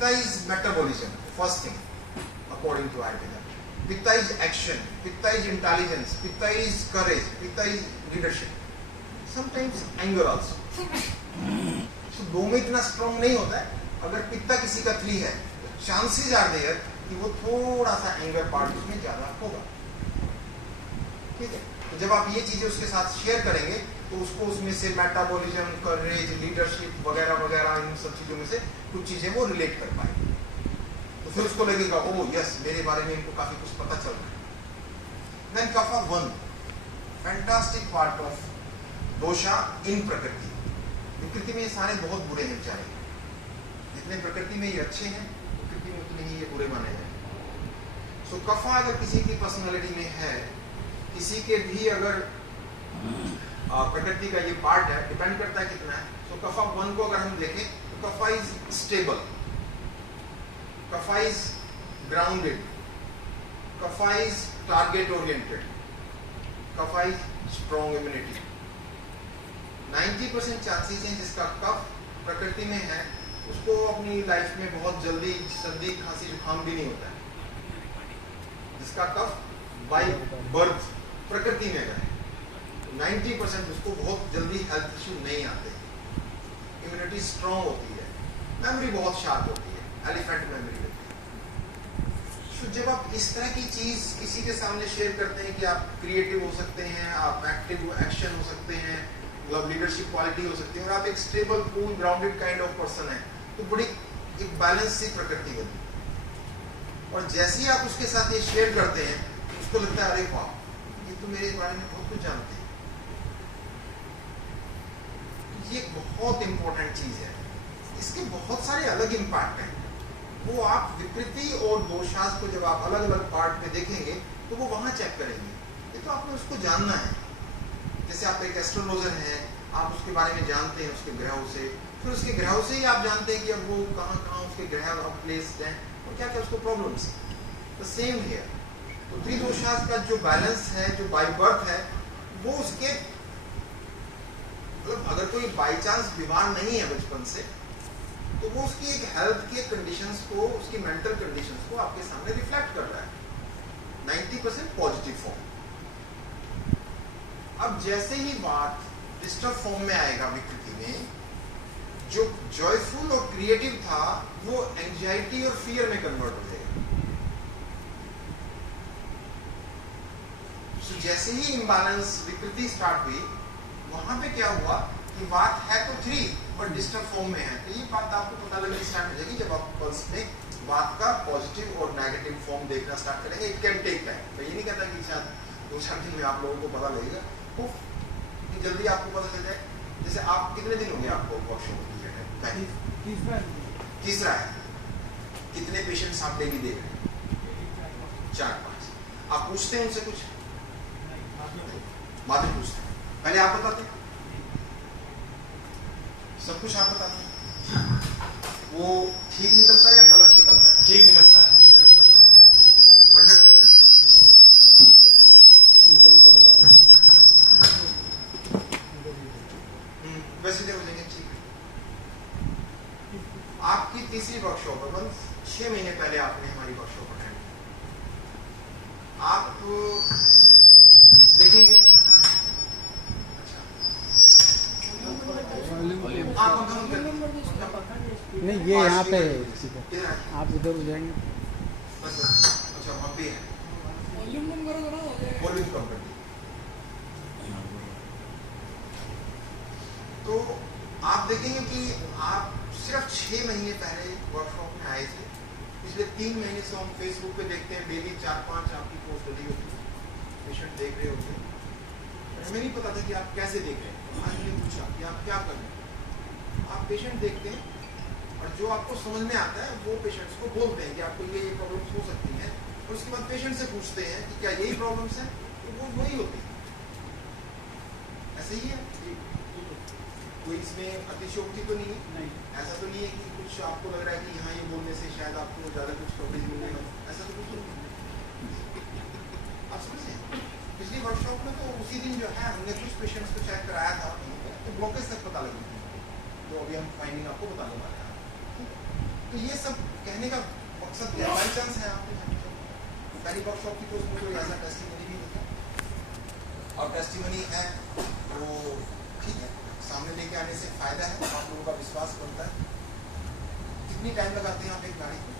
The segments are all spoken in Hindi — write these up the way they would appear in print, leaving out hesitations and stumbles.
Pitta is metabolism, first thing, according to Ayurveda. Pitta is action, Pitta is intelligence, Pitta is courage, Pitta is leadership. Sometimes anger also. So दो में इतना strong नहीं होता है. अगर पित्ता किसी का 3 है, chances are there कि वो थोड़ा सा anger part उसमें ज्यादा होगा. ठीक है. तो जब आप ये चीजें उसके साथ शेयर करेंगे, तो उसको उसमें से मेटाबॉलिज्म, करेज, लीडरशिप वगैरह वगैरह इन सब चीजों में से कुछ चीजें वो रिलेट कर पाएंगे. तो फिर उसको लगेगा ओ यस, मेरे बारे में इनको काफी कुछ पता चल रहा है. देन कफा 1, फैंटास्टिक पार्ट ऑफ दोषा इन प्रकृति. प्रकृति में ये सारे बहुत बुरे हैं बेचारे. जितने प्रकृति में ये अच्छे हैं, प्रकृति में उतने ही ये बुरे माने जाए. सो कफा अगर किसी की पर्सनालिटी में है, किसी के भी अगर प्रकृति का ये पार्ट है, डिपेंड करता है कितना है. तो कफा 1 को अगर हम देखें तो kapha is stable, kapha is grounded, kapha is target oriented, kapha is strong immunity. 90% chances हैं जिसका कफ प्रकृति में है, उसको अपनी लाइफ में बहुत जल्दी सर्दी खांसी जुकाम भी नहीं होता है. जिसका कफ बाय बर्थ प्रकृति में है, 90% उसको बहुत जल्दी हेल्थ इश्यू नहीं आते. इम्यूनिटी स्ट्रॉन्ग होती है, मेमोरी बहुत शार्प होती है, एलिफेंट मेमोरी होती है. तो जब आप इस तरह की चीज किसी के सामने शेयर करते हैं कि आप क्रिएटिव हो सकते हैं, आप एक्टिव एक्शन हो सकते हैं, मतलब लीडरशिप क्वालिटी हो सकती है, और आप एक stable cool grounded kind of person है, तो बड़ी एक बैलेंस सी प्रकृति बनी. और जैसे ही आप उसके साथ ये शेयर करते हैं, उसको लगता है अरे वाह, ये तो मेरे बारे में बहुत कुछ जानते हैं. ये बहुत इंपॉर्टेंट चीज है. इसके बहुत सारे अलग इम्पैक्ट हैं. वो आप विकृति और दोषास को जब आप अलग अलग पार्ट में देखेंगे, तो वो वहां चेक करेंगे. ये तो आपको उसको जानना है. जैसे आप एक एस्ट्रोलॉजर हैं, आप उसके बारे में जानते हैं उसके ग्रहों से, फिर उसके ग्रहों से ही आप जानते हैं कि अब वो कहाँ कहाँ उसके ग्रह प्लेस्ड हैं और क्या क्या उसको प्रॉब्लम्स है. तो सेम हियर. तो त्रिदोषास का जो बैलेंस है, जो बाय बर्थ है, वो उसके मतलब अगर कोई बाय चांस बीमार नहीं है बचपन से, तो वो उसकी एक हेल्थ के कंडीशंस को, उसकी मेंटल कंडीशंस को आपके सामने रिफ्लेक्ट कर रहा है. 90% पॉजिटिव फॉर्म. अब जैसे ही बात डिस्टर्ब फॉर्म में आएगा विकृति में, जो जॉयफुल और क्रिएटिव था वो एंजाइटी और फियर में कन्वर्ट हो जाएगा. तो जैसे ही इम्बैलेंस विकृति स्टार्ट हुई, वहां पे क्या हुआ कि बात है तो 3 पर डिस्टर्ब फॉर्म में है. तो ये बात आपको पता लगनी स्टार्ट हो जाएगी जब आप पल्स में बात का पॉजिटिव और नेगेटिव फॉर्म देखना स्टार्ट करेंगे. It can take time. तो ये नहीं कहता कि शायद 2-4 दिन में आप लोगों को पता लगेगा. तो जल्दी आपको पता चल जाए. जैसे आप कितने दिन होंगे आपको वर्कशॉप की? तीसरा है. कितने पेशेंट्स आप डेली देख रहे हैं? 4-5. आप पूछते हैं उनसे कुछ? बाद में पूछते हैं. पहले आप बताते हैं सब कुछ. आप बताते हैं वो ठीक निकलता है या गलत निकलता है? ठीक निकलता है 100%. वैसे हो जाएंगे. ठीक है. आपकी तीसरी वर्कशॉप है. 6 महीने पहले आपने हमारी वर्कशॉप अटेंड की. आप देखेंगे. नहीं, ये यहाँ पे है. आप उधर हो जाएंगे. अच्छा, वहाँ पे है वॉल्यूम कम कर दी. तो आप देखेंगे कि आप सिर्फ 6 महीने पहले वर्कशॉप में आए थे. पिछले 3 महीने से हम फेसबुक पे देखते हैं, डेली 4-5 आपकी पोस्ट डली होती है, पेशेंट देख रहे होते हैं. हमें नहीं पता था कि आप कैसे देख रहे हैं. आज मैंने पूछा कि आप क्या कर रहे हैं. आप पेशेंट देखते हैं और जो आपको समझ में आता है वो पेशेंट्स को बोलते हैं कि आपको ये प्रॉब्लम्स हो सकती हैं. और उसके बाद पेशेंट से पूछते हैं कि क्या यही प्रॉब्लम्स हैं, तो वो वही होती है. ऐसे ही है. कोई इसमें अतिशयोक्ति तो नहीं है. ऐसा तो नहीं है कि कुछ आपको लग रहा है कि यहाँ ये बोलने से शायद आपको ज़्यादा कुछ कवरेज मिलेगा. ऐसा तो कुछ नहीं. आप समझे. पिछली वर्कशॉप में तो उसी दिन जो है हमने कुछ पेशेंट्स को चेक कराया था, तो ब्लॉकेज तक पता लगी. तो अभी हम फाइंडिंग आपको बताने वाले हैं. तो ये सब कहने का मकसद क्या है? बाई चांस है आपके पहली वर्कशॉप की, तो उसमें कोई ऐसा टेस्टिमनी भी नहीं था, और टेस्टिमनी है वो ठीक है, सामने लेके आने से फायदा है, आप लोगों का विश्वास बढ़ता है। कितनी टाइम लगाते हैं आप एक गाड़ी को?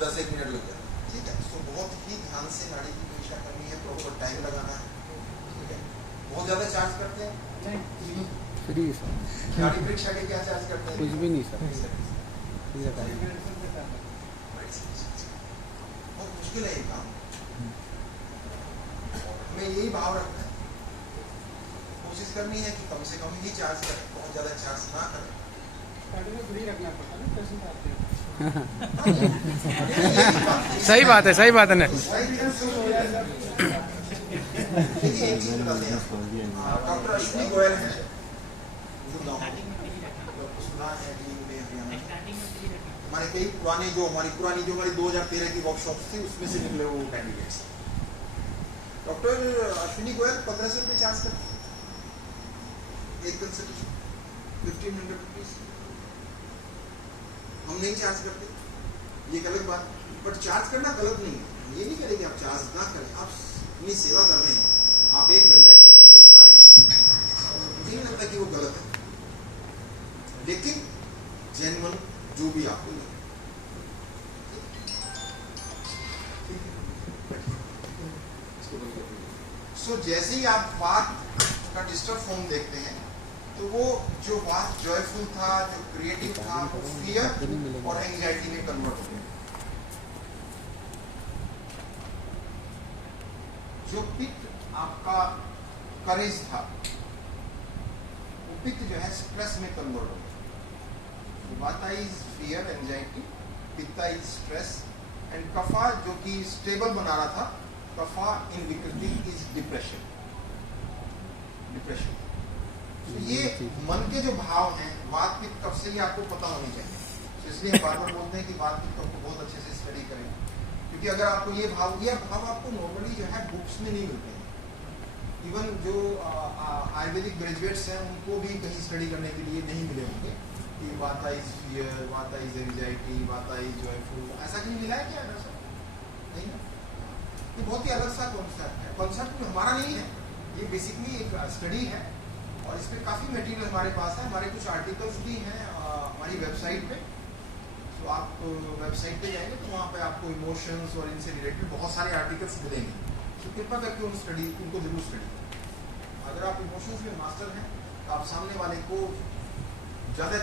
10-1 मिनट लग जाता है, ठीक है। तो बहुत ही ध्यान से गाड़ी की परीक्षा करनी है, प्रॉपर टाइम लगाना है, ठीक है। बहुत ज़्यादा चार्ज करते हैं? फ्री सर, गाड़ी परीक्षा के क्या चार्ज करते हैं? कुछ भी नहीं सर। बहुत मुश्किल है ये काम, हमें यही भाव रखना है, कोशिश करनी है कि कम से कम ही चार्ज करें, बहुत ज़्यादा चार्ज ना करें। सही बात है, सही बात है ना। देखिए एक चीज बताते हैं, डॉक्टर अश्विनी गोयल है, हमारे कई पुराने जो हमारी 2013 की वर्कशॉप थी उसमें से निकले वो कैंडिडेट्स। डॉक्टर अश्विनी गोयल 1500 रुपये चार्ज करते हैं एक कंसल्टेशन, 1500 रुपीज। हम नहीं चार्ज करते, ये गलत बात, बट चार्ज करना गलत नहीं है, ये नहीं करें कि आप चार्ज ना करें, आप अपनी सेवा कर रहे हैं, आप 1 घंटा एक पेशेंट पे लगा रहे हैं, मुझे नहीं लगता कि वो गलत है, लेकिन जेन्युइन जो भी आपको लगे। सो जैसे ही आप बात का डिस्टर्ब फॉर्म देखते हैं, तो वो जो बात जॉयफुल था, जो क्रिएटिव था, वो फियर और एंजाइटी में कन्वर्ट हो गया। जो पित्त आपका करेज था, वो पित्त जो है स्ट्रेस में कन्वर्ट हो गया। Vata is fear anxiety, pitta is stress, and kapha जो कि स्टेबल बना रहा था, कफा इन विकृति इज डिप्रेशन। तो ये मन के जो भाव हैं, वात पित्त कफ से ही आपको पता होनी चाहिए। तो इसलिए हम बार बार बोलते हैं कि वात पित्त कफ को बहुत अच्छे से स्टडी करें, क्योंकि अगर आपको ये भाव आपको नॉर्मली जो है बुक्स में नहीं मिलते हैं। इवन जो आयुर्वेदिक ग्रेजुएट्स हैं उनको भी कहीं स्टडी करने के लिए नहीं मिले होंगे कि वाता इज फियर, वाता इज एंजाइटी, वाता इज जॉयफुल, ऐसा कहीं मिला है क्या? नहीं ना, ये बहुत ही अलग सा कॉन्सेप्ट है, कॉन्सेप्ट हमारा नहीं है, ये बेसिकली एक स्टडी है, और इसमें काफ़ी मटेरियल हमारे पास है, हमारे कुछ आर्टिकल्स भी हैं हमारी वेबसाइट पे। तो आप वेबसाइट पे जाएंगे तो वहाँ पे आपको इमोशंस और इनसे रिलेटेड बहुत सारे आर्टिकल्स मिलेंगे, तो कृपया करके उनको जरूर स्टडी करें। अगर आप इमोशंस में मास्टर हैं तो आप सामने वाले को ज़्यादा